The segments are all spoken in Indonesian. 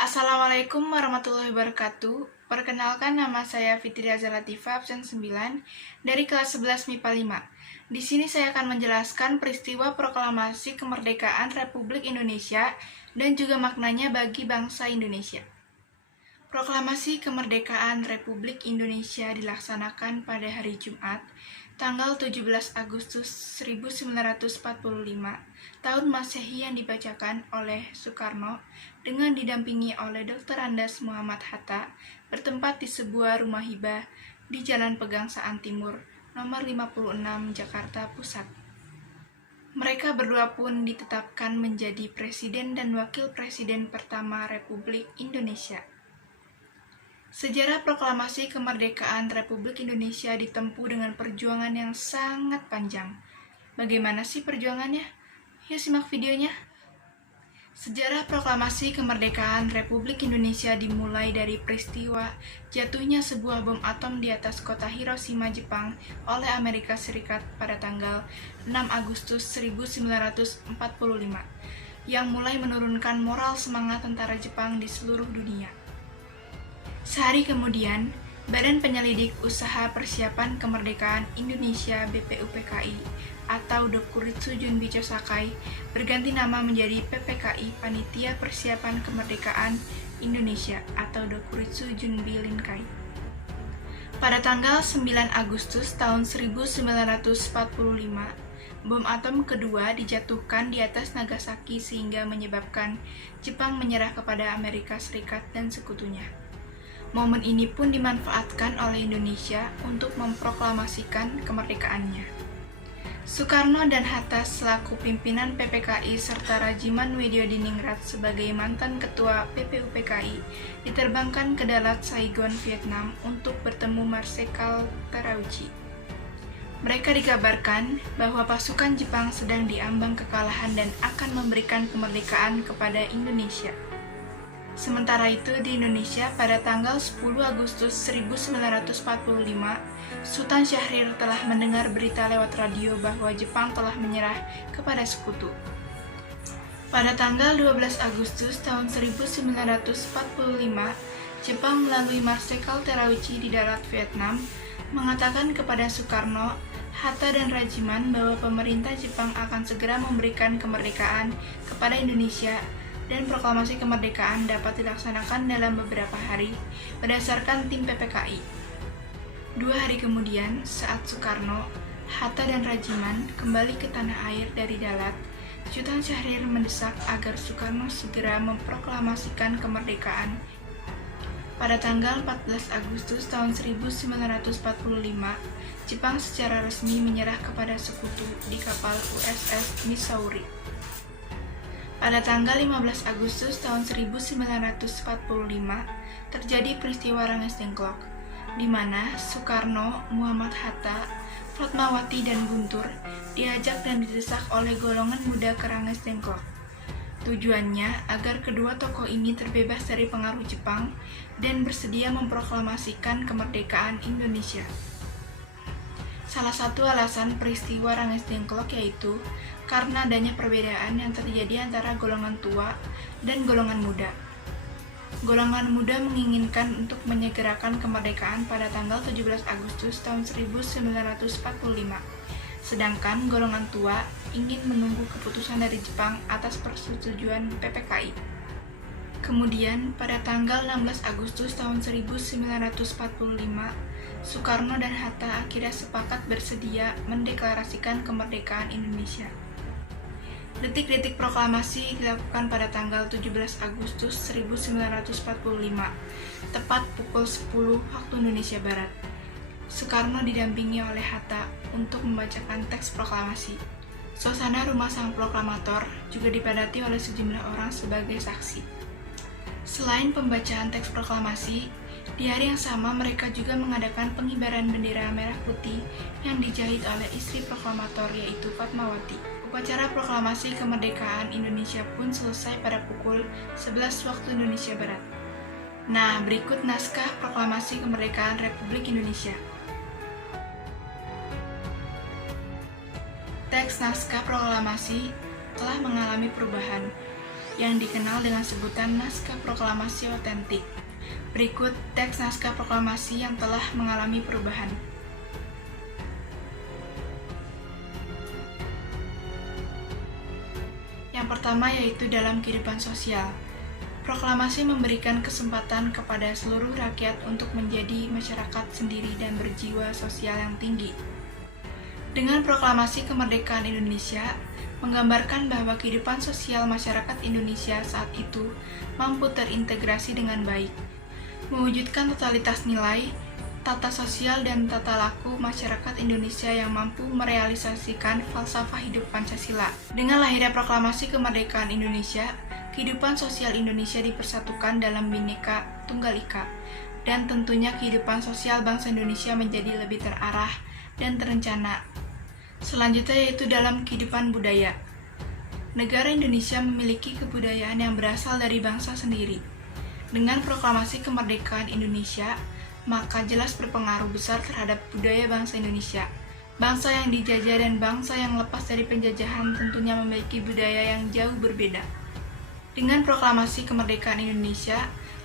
Assalamualaikum warahmatullahi wabarakatuh. Perkenalkan, nama saya Fitri Azza Latifah, absen 9 dari kelas 11 MIPA 5. Di sini saya akan menjelaskan peristiwa proklamasi kemerdekaan Republik Indonesia dan juga maknanya bagi bangsa Indonesia. Proklamasi kemerdekaan Republik Indonesia dilaksanakan pada hari Jumat, tanggal 17 Agustus 1945, tahun Masehi, yang dibacakan oleh Soekarno dengan didampingi oleh Dr. Andes Muhammad Hatta, bertempat di sebuah rumah hibah di Jalan Pegangsaan Timur, nomor 56, Jakarta Pusat. Mereka berdua pun ditetapkan menjadi Presiden dan Wakil Presiden pertama Republik Indonesia. Sejarah proklamasi kemerdekaan Republik Indonesia ditempuh dengan perjuangan yang sangat panjang. Bagaimana sih perjuangannya? Yuk simak videonya. Sejarah proklamasi kemerdekaan Republik Indonesia dimulai dari peristiwa jatuhnya sebuah bom atom di atas kota Hiroshima, Jepang oleh Amerika Serikat pada tanggal 6 Agustus 1945 yang mulai menurunkan moral semangat tentara Jepang di seluruh dunia. Sehari kemudian, Badan Penyelidik Usaha Persiapan Kemerdekaan Indonesia (BPUPKI) atau Dokuritsu Junbicho Sakai berganti nama menjadi PPKI, Panitia Persiapan Kemerdekaan Indonesia atau Dokuritsu Junbi Linkai. Pada tanggal 9 Agustus tahun 1945, bom atom kedua dijatuhkan di atas Nagasaki sehingga menyebabkan Jepang menyerah kepada Amerika Serikat dan sekutunya. Momen ini pun dimanfaatkan oleh Indonesia untuk memproklamasikan kemerdekaannya. Soekarno dan Hatta selaku pimpinan PPKI serta Rajiman Widyodiningrat sebagai mantan ketua PPUPKI diterbangkan ke Dalat, Saigon, Vietnam untuk bertemu Marsekal Terauchi. Mereka dikabarkan bahwa pasukan Jepang sedang diambang kekalahan dan akan memberikan kemerdekaan kepada Indonesia. Sementara itu di Indonesia pada tanggal 10 Agustus 1945, Sultan Syahrir telah mendengar berita lewat radio bahwa Jepang telah menyerah kepada sekutu. Pada tanggal 12 Agustus tahun 1945, Jepang melalui Marsekal Terauchi di Dalat, Vietnam, mengatakan kepada Soekarno, Hatta dan Rajiman bahwa pemerintah Jepang akan segera memberikan kemerdekaan kepada Indonesia dan proklamasi kemerdekaan dapat dilaksanakan dalam beberapa hari berdasarkan tim PPKI. 2 hari kemudian, saat Soekarno, Hatta dan Rajiman kembali ke tanah air dari Dalat, Sultan Syahrir mendesak agar Soekarno segera memproklamasikan kemerdekaan. Pada tanggal 14 Agustus tahun 1945, Jepang secara resmi menyerah kepada sekutu di kapal USS Missouri. Pada tanggal 15 Agustus tahun 1945, terjadi peristiwa Ranges Dengklok, di mana Soekarno, Muhammad Hatta, Fatmawati, dan Guntur diajak dan didesak oleh golongan muda ke Ranges Dengklok. Tujuannya agar kedua tokoh ini terbebas dari pengaruh Jepang dan bersedia memproklamasikan kemerdekaan Indonesia. Salah satu alasan peristiwa Ranges Dengklok yaitu karena adanya perbedaan yang terjadi antara golongan tua dan golongan muda. Golongan muda menginginkan untuk menyegerakan kemerdekaan pada tanggal 17 Agustus tahun 1945, sedangkan golongan tua ingin menunggu keputusan dari Jepang atas persetujuan PPKI. Kemudian, pada tanggal 16 Agustus tahun 1945, Soekarno dan Hatta akhirnya sepakat bersedia mendeklarasikan kemerdekaan Indonesia. Detik-detik proklamasi dilakukan pada tanggal 17 Agustus 1945, tepat pukul 10 waktu Indonesia Barat. Soekarno didampingi oleh Hatta untuk membacakan teks proklamasi. Suasana rumah sang proklamator juga dipadati oleh sejumlah orang sebagai saksi. Selain pembacaan teks proklamasi, di hari yang sama mereka juga mengadakan pengibaran bendera merah putih yang dijahit oleh istri proklamator yaitu Fatmawati. Upacara proklamasi kemerdekaan Indonesia pun selesai pada pukul 11 waktu Indonesia Barat. Nah, berikut naskah proklamasi kemerdekaan Republik Indonesia. Teks naskah proklamasi telah mengalami perubahan, yang dikenal dengan sebutan naskah proklamasi otentik. Berikut teks naskah proklamasi yang telah mengalami perubahan. Yang pertama yaitu dalam kehidupan sosial. Proklamasi memberikan kesempatan kepada seluruh rakyat untuk menjadi masyarakat sendiri dan berjiwa sosial yang tinggi. Dengan proklamasi kemerdekaan Indonesia, menggambarkan bahwa kehidupan sosial masyarakat Indonesia saat itu mampu terintegrasi dengan baik, mewujudkan totalitas nilai, tata sosial dan tata laku masyarakat Indonesia yang mampu merealisasikan falsafah hidup Pancasila. Dengan lahirnya proklamasi kemerdekaan Indonesia, kehidupan sosial Indonesia dipersatukan dalam Bhinneka Tunggal Ika, dan tentunya kehidupan sosial bangsa Indonesia menjadi lebih terarah dan terencana. Selanjutnya yaitu dalam kehidupan budaya. Negara Indonesia memiliki kebudayaan yang berasal dari bangsa sendiri. Dengan proklamasi kemerdekaan Indonesia, maka jelas berpengaruh besar terhadap budaya bangsa Indonesia. Bangsa yang dijajah dan bangsa yang lepas dari penjajahan tentunya memiliki budaya yang jauh berbeda. Dengan proklamasi kemerdekaan Indonesia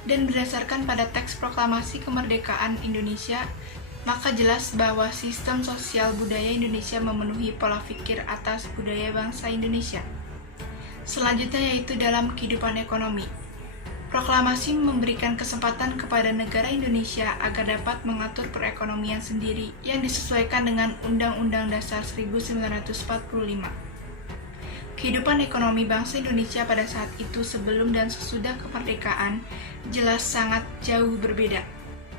dan berdasarkan pada teks proklamasi kemerdekaan Indonesia, maka jelas bahwa sistem sosial budaya Indonesia memenuhi pola pikir atas budaya bangsa Indonesia. Selanjutnya yaitu dalam kehidupan ekonomi. Proklamasi memberikan kesempatan kepada negara Indonesia agar dapat mengatur perekonomian sendiri yang disesuaikan dengan Undang-Undang Dasar 1945. Kehidupan ekonomi bangsa Indonesia pada saat itu sebelum dan sesudah kemerdekaan jelas sangat jauh berbeda.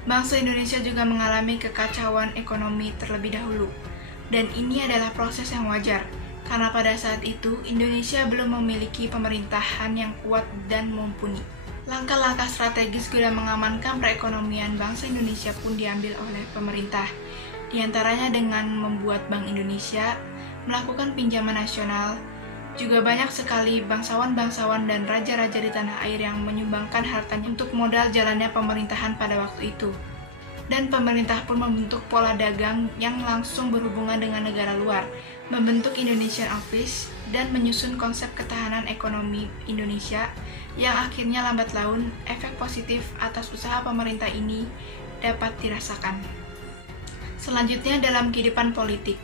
Bangsa Indonesia juga mengalami kekacauan ekonomi terlebih dahulu, dan ini adalah proses yang wajar, karena pada saat itu Indonesia belum memiliki pemerintahan yang kuat dan mumpuni. Langkah-langkah strategis guna mengamankan perekonomian bangsa Indonesia pun diambil oleh pemerintah, diantaranya dengan membuat Bank Indonesia, melakukan pinjaman nasional. Juga banyak sekali bangsawan-bangsawan dan raja-raja di tanah air yang menyumbangkan hartanya untuk modal jalannya pemerintahan pada waktu itu. Dan pemerintah pun membentuk pola dagang yang langsung berhubungan dengan negara luar, membentuk Indonesian Office, dan menyusun konsep ketahanan ekonomi Indonesia yang akhirnya lambat laun efek positif atas usaha pemerintah ini dapat dirasakan. Selanjutnya dalam kehidupan politik.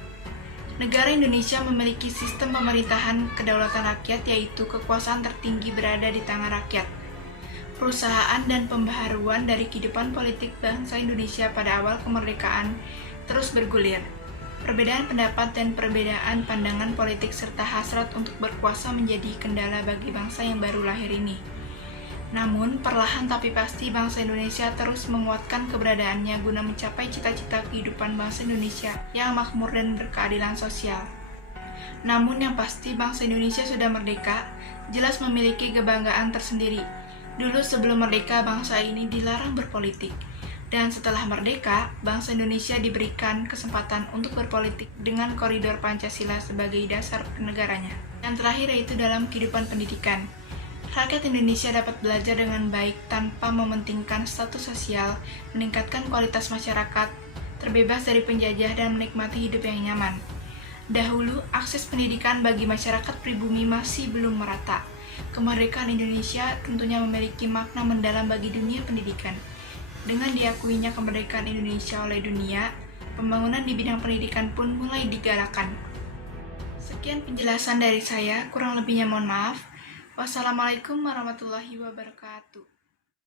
Negara Indonesia memiliki sistem pemerintahan kedaulatan rakyat, yaitu kekuasaan tertinggi berada di tangan rakyat. Perusahaan dan pembaharuan dari kehidupan politik bangsa Indonesia pada awal kemerdekaan terus bergulir. Perbedaan pendapat dan perbedaan pandangan politik serta hasrat untuk berkuasa menjadi kendala bagi bangsa yang baru lahir ini. Namun, perlahan tapi pasti bangsa Indonesia terus menguatkan keberadaannya guna mencapai cita-cita kehidupan bangsa Indonesia yang makmur dan berkeadilan sosial. Namun yang pasti bangsa Indonesia sudah merdeka, jelas memiliki kebanggaan tersendiri. Dulu sebelum merdeka bangsa ini dilarang berpolitik, dan setelah merdeka bangsa Indonesia diberikan kesempatan untuk berpolitik dengan koridor Pancasila sebagai dasar negaranya. Yang terakhir yaitu dalam kehidupan pendidikan. Rakyat Indonesia dapat belajar dengan baik tanpa mementingkan status sosial, meningkatkan kualitas masyarakat, terbebas dari penjajah dan menikmati hidup yang nyaman. Dahulu, akses pendidikan bagi masyarakat pribumi masih belum merata. Kemerdekaan Indonesia tentunya memiliki makna mendalam bagi dunia pendidikan. Dengan diakuinya kemerdekaan Indonesia oleh dunia, pembangunan di bidang pendidikan pun mulai digalakan. Sekian penjelasan dari saya, kurang lebihnya mohon maaf. Wassalamualaikum warahmatullahi wabarakatuh.